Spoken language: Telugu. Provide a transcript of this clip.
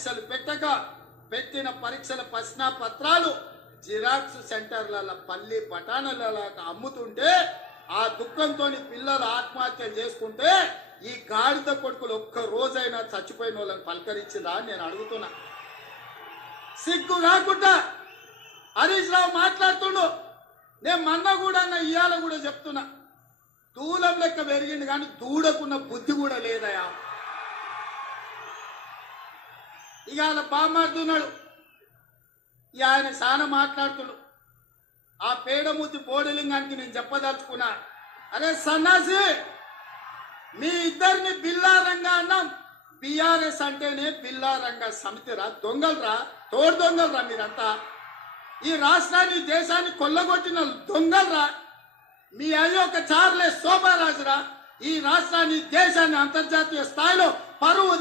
పరీక్షలు పెట్టిన పరీక్షల ప్రశ్న పత్రాలు జిరాక్స్ సెంటర్ల పల్లి పటాణాల అమ్ముతుంటే ఆ దుఃఖంతో పిల్లలు ఆత్మహత్యలు చేసుకుంటే ఈ గాడిద కొడుకులు ఒక్క రోజైనా చచ్చిపోయిన వాళ్ళని పలకరించిందా అని నేను అడుగుతున్నా. సిగ్గు కాకుండా హరీష్ రావు మాట్లాడుతుండు. నేను మొన్న కూడా ఇవాళ కూడా చెప్తున్నా, దూలం లెక్క పెరిగింది కానీ దూడకున్న బుద్ధి కూడా లేదయా. ఇక అలా బామాడుతున్నాడు, ఇక ఆయన చాలా మాట్లాడుతున్నాడు. ఆ పేడమూతి బోడలింగానికి నేను చెప్పదలుచుకున్నా, అరే సన్నాసి, మీ ఇద్దరిని బిల్లారంగా అన్నాం. బిఆర్ఎస్ అంటేనే బిల్లారంగా సమితిరా, దొంగలరా, తోడు దొంగలరా మీరంతా. ఈ రాష్ట్రాన్ని దేశాన్ని కొల్లగొట్టిన దొంగలరా. మీ అయ్యో ఒక చార్లెస్ శోభారాజురా ఈ రాష్ట్రాన్ని దేశాన్ని అంతర్జాతీయ స్థాయిలో పరువు